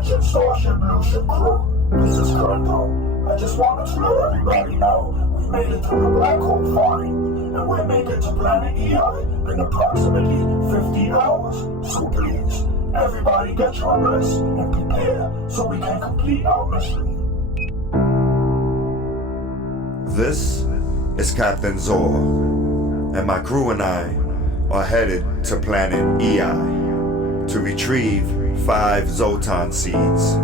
Attention Starship Blue Ship crew. This is Curto. I just wanted to let everybody know we made it through the black hole fine, and we'll make it to planet EI in approximately 50 hours. So please, everybody get your rest and prepare so we can complete our mission. This is Captain Zor, and my crew and I are headed to planet EI to retrieve 5 Zotan seeds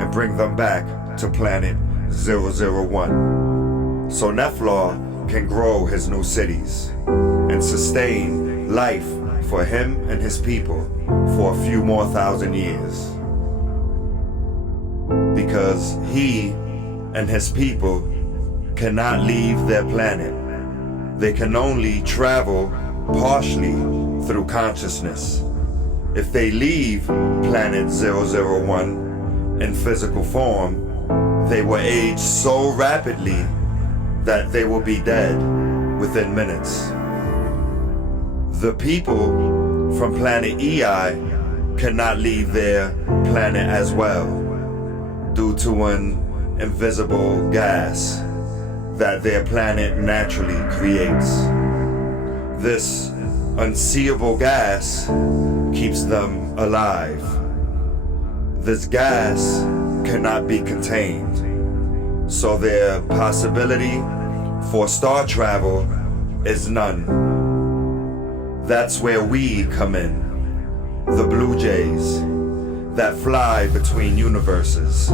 and bring them back to planet 001 so Neflar can grow his new cities and sustain life for him and his people for a few more thousand years. Because he and his people cannot leave their planet. They can only travel partially through consciousness. If they leave planet 001 in physical form, they will age so rapidly that they will be dead within minutes. The people from planet EI cannot leave their planet as well due to an invisible gas that their planet naturally creates. This unseeable gas keeps them alive. This gas cannot be contained, so their possibility for star travel is none. That's where we come in, the Blue Jays that fly between universes.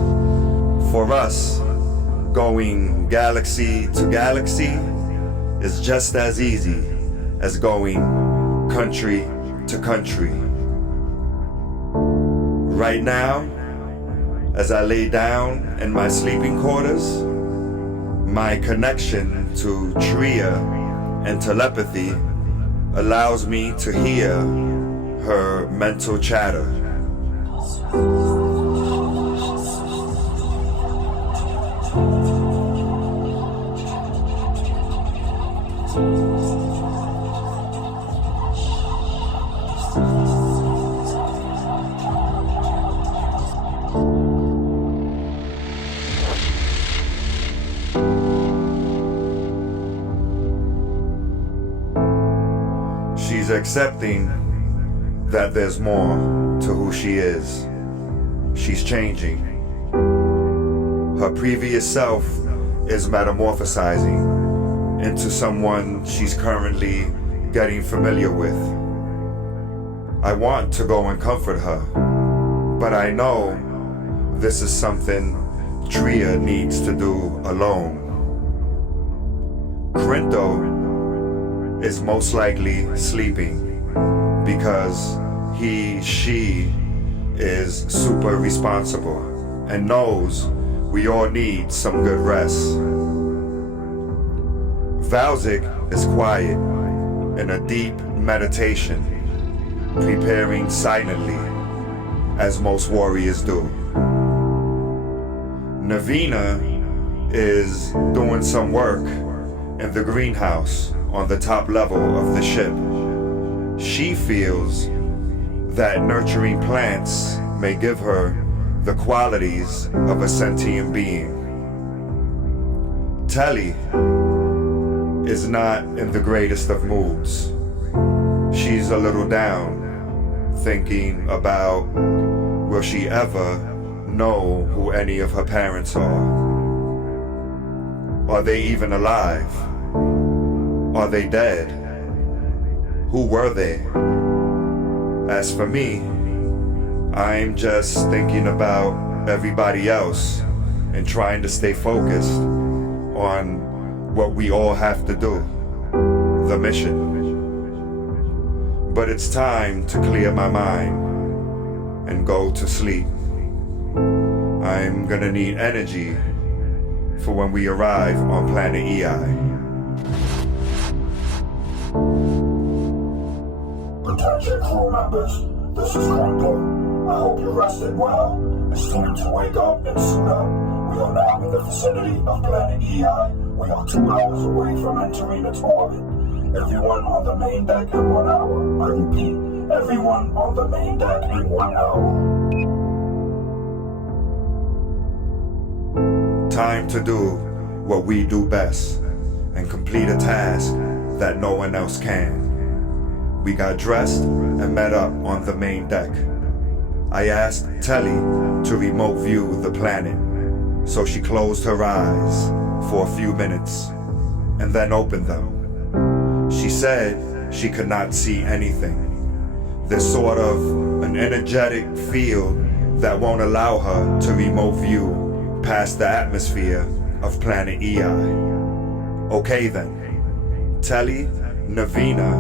For us, going galaxy to galaxy is just as easy as going country to country. Right now, as I lay down in my sleeping quarters, my connection to Tria and telepathy allows me to hear her mental chatter. She's accepting that there's more to who she is. She's changing. Her previous self is metamorphosizing into someone she's currently getting familiar with. I want to go and comfort her, but I know this is something Tria needs to do alone. Crinto is most likely sleeping because she is super responsible and knows we all need some good rest. Valzik is quiet in a deep meditation, preparing silently as most warriors do. Navina is doing some work in the greenhouse on the top level of the ship. She feels that nurturing plants may give her the qualities of a sentient being. Telly is not in the greatest of moods. She's a little down, thinking about will she ever know who any of her parents are? Are they even alive? Are they dead? Who were they? As for me, I'm just thinking about everybody else and trying to stay focused on what we all have to do, the mission. But it's time to clear my mind and go to sleep. I'm gonna need energy for when we arrive on planet EI. Attention crew members, this is Quanto. I hope you rested well. It's time to wake up and suit up. We are now in the vicinity of planet EI. We are 2 hours away from entering its orbit. Everyone on the main deck in 1 hour. I repeat, everyone on the main deck in 1 hour. Time to do what we do best and complete a task that no one else can. We got dressed and met up on the main deck. I asked Telly to remote view the planet, so she closed her eyes for a few minutes and then opened them. She said she could not see anything. There's sort of an energetic field that won't allow her to remote view past the atmosphere of planet EI. Okay then. Telly, Navina,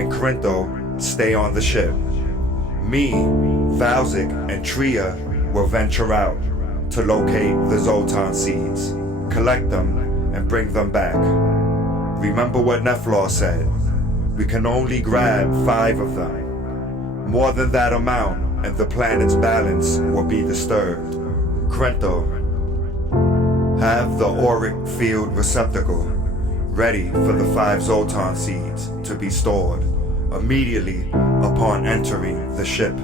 and Krinto stay on the ship. Me, Valzik, and Tria will venture out to locate the Zoltan seeds, collect them, and bring them back. Remember what Neflor said. We can only grab 5 of them. More than that amount, and the planet's balance will be disturbed. Krento, have the auric field receptacle ready for the 5 Zoltan seeds to be stored immediately upon entering the ship.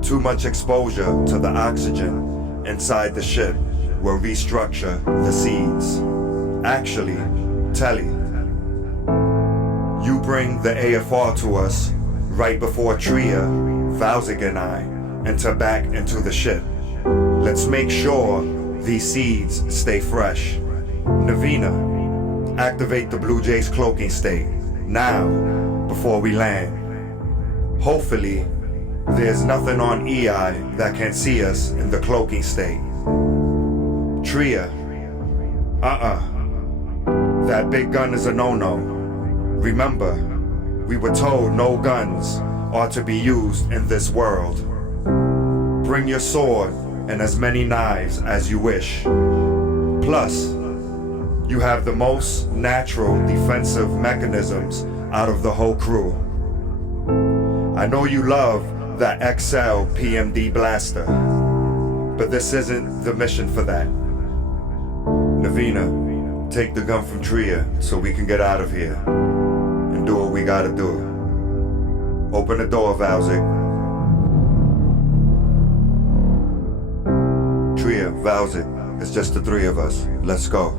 Too much exposure to the oxygen inside the ship will restructure the seeds. Actually, Telly, you bring the AFR to us right before Tria, Valzik, and I enter back into the ship. Let's make sure these seeds stay fresh. Navina, activate the Blue Jay's cloaking state now before we land. Hopefully, there's nothing on EI that can see us in the cloaking state. Tria, that big gun is a no-no. Remember, we were told no guns are to be used in this world. Bring your sword and as many knives as you wish. Plus, you have the most natural defensive mechanisms out of the whole crew. I know you love that XL PMD blaster, but this isn't the mission for that. Navina, take the gun from Tria so we can get out of here and do what we gotta do. Open the door, Valzik. Tria, Valzik, it's just the 3 of us. Let's go.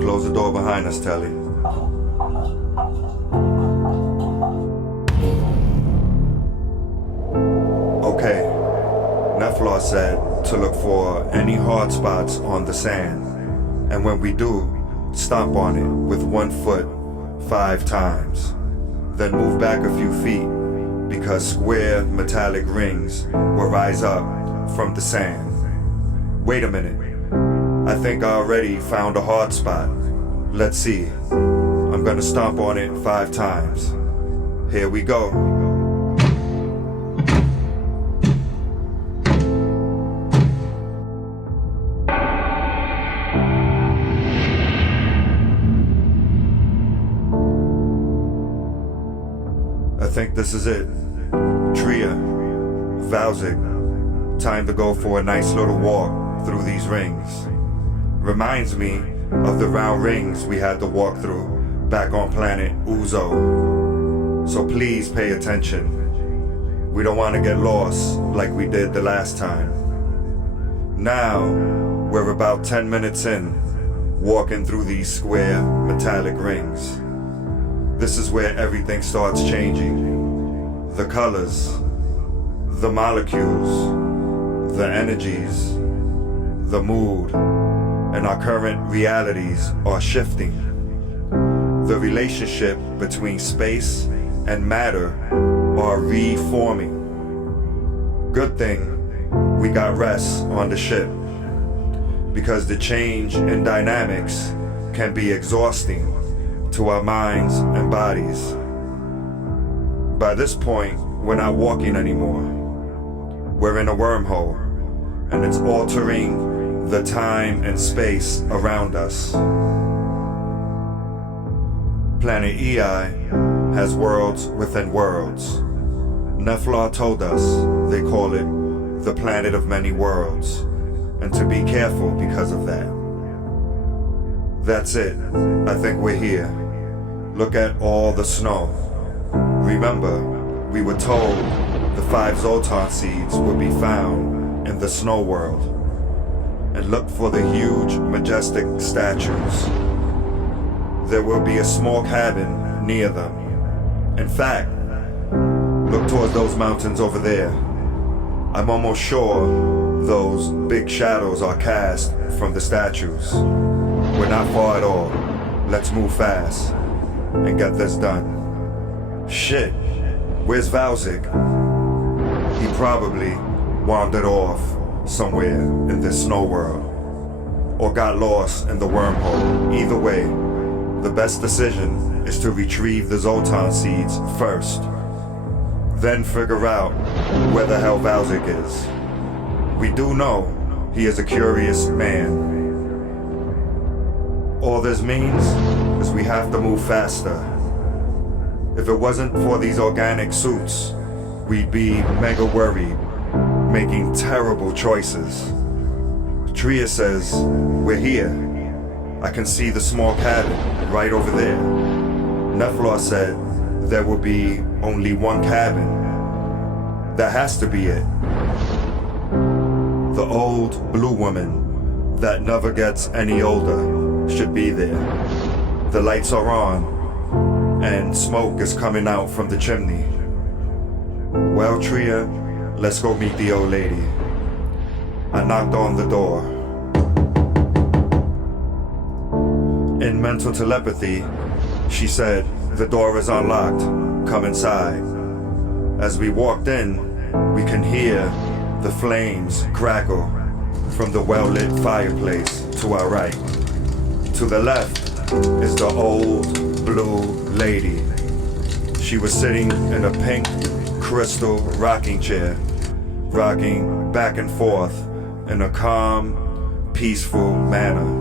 Close the door behind us, Telly. Okay. Neflor said to look for any hard spots on the sand, and when we do, stomp on it with 1 foot 5 times. Then move back a few feet, because square metallic rings will rise up from the sand. Wait a minute. I think I already found a hard spot. Let's see. I'm gonna stomp on it 5 times. Here we go. I think this is it. Tria, Valzik, time to go for a nice little walk through these rings. Reminds me of the round rings we had to walk through back on planet Uzo. So please pay attention. We don't want to get lost like we did the last time. Now, we're about 10 minutes in, walking through these square metallic rings. This is where everything starts changing. The colors, the molecules, the energies, the mood, and our current realities are shifting. The relationship between space and matter are reforming. Good thing we got rest on the ship, because the change in dynamics can be exhausting to our minds and bodies. By this point, we're not walking anymore. We're in a wormhole, and it's altering the time and space around us. Planet EI has worlds within worlds. Neflor told us they call it the planet of many worlds, and to be careful because of that. That's it. I think we're here. Look at all the snow. Remember, we were told the 5 Zoltan seeds would be found in the snow world. and look for the huge, majestic statues. There will be a small cabin near them. In fact, look towards those mountains over there. I'm almost sure those big shadows are cast from the statues. We're not far at all. Let's move fast and get this done. Shit, where's Valzik? He probably wandered off somewhere in this snow world, or got lost in the wormhole. Either way, the best decision is to retrieve the Zoltan seeds first, then figure out where the hell Valzik is. We do know he is a curious man. All this means is we have to move faster. If it wasn't for these organic suits, we'd be mega worried, making terrible choices. Tria says, we're here. I can see the small cabin right over there. Neflar said there will be only one cabin. That has to be it. The old blue woman that never gets any older should be there. The lights are on, and smoke is coming out from the chimney. Well, Tria, let's go meet the old lady. I knocked on the door. In mental telepathy, she said, the door is unlocked, come inside. As we walked in, we can hear the flames crackle from the well-lit fireplace to our right. To the left is the old blue lady. She was sitting in a pink crystal rocking chair, rocking back and forth in a calm, peaceful manner.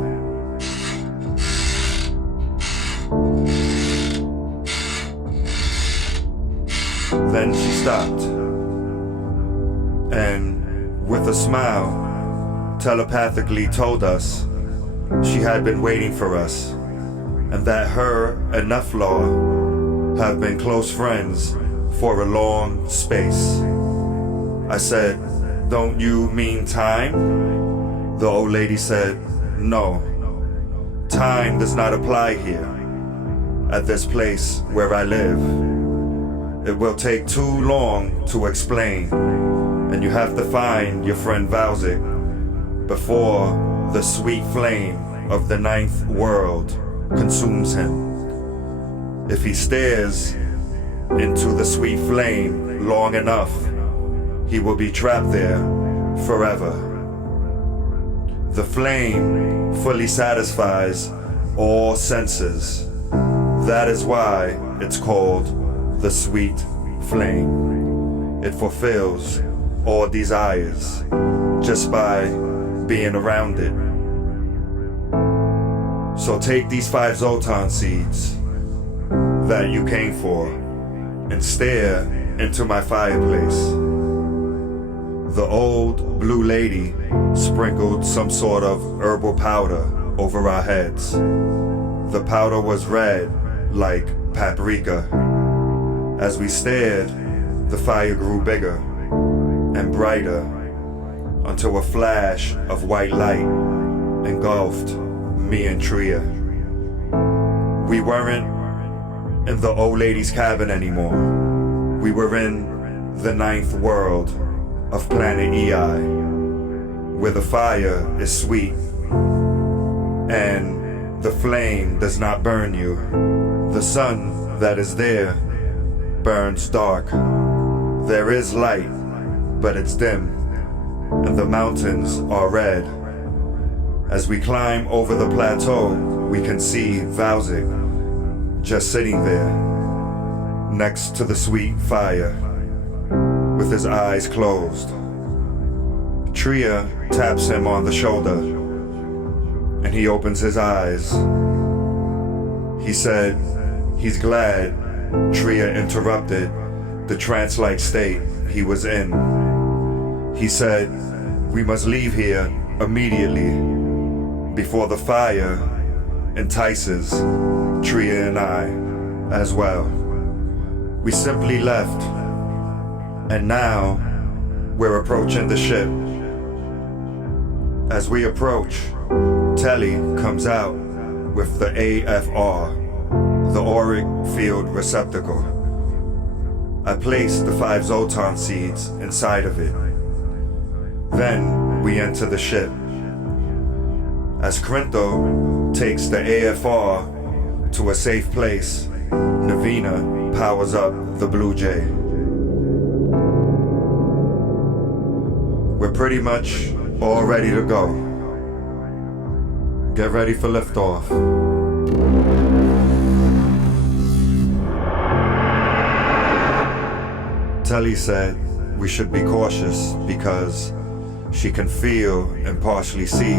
Then she stopped, and with a smile, telepathically told us she had been waiting for us, and that her and Neflar have been close friends for a long space. I said, don't you mean time? The old lady said, no. Time does not apply here, at this place where I live. It will take too long to explain, and you have to find your friend Valzik before the sweet flame of the ninth world consumes him. If he stares into the sweet flame long enough, he will be trapped there forever. The flame fully satisfies all senses. That is why it's called the sweet flame. It fulfills all desires just by being around it. So take these 5 Zoltan seeds that you came for and stare into my fireplace. The old blue lady sprinkled some sort of herbal powder over our heads. The powder was red like paprika. As we stared, the fire grew bigger and brighter until a flash of white light engulfed me and Tria. We weren't in the old lady's cabin anymore. We were in the ninth world of planet EI, where the fire is sweet and the flame does not burn you. The sun that is there burns dark. There is light, but it's dim, and the mountains are red. As we climb over the plateau, we can see Valzik just sitting there, next to the sweet fire, with his eyes closed. Tria taps him on the shoulder, and he opens his eyes. He said he's glad Tria interrupted the trance-like state he was in. He said, we must leave here immediately before the fire entices Tria and I as well. We simply left, and now we're approaching the ship. As we approach, Telly comes out with the AFR, the auric field receptacle. I place the 5 Zotan seeds inside of it. Then we enter the ship. As Corinto takes the AFR to a safe place, Navina powers up the Blue Jay. We're pretty much all ready to go. Get ready for liftoff. Telly said we should be cautious because she can feel and partially see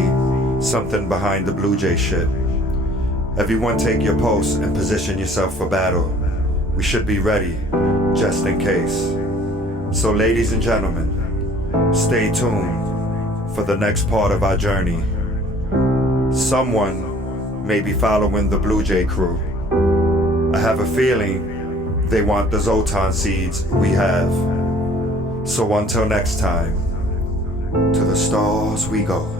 something behind the Blue Jay ship. Everyone take your posts and position yourself for battle. We should be ready, just in case. So ladies and gentlemen, stay tuned for the next part of our journey. Someone may be following the Blue Jay crew. I have a feeling they want the Zotan seeds we have. So until next time, to the stars we go.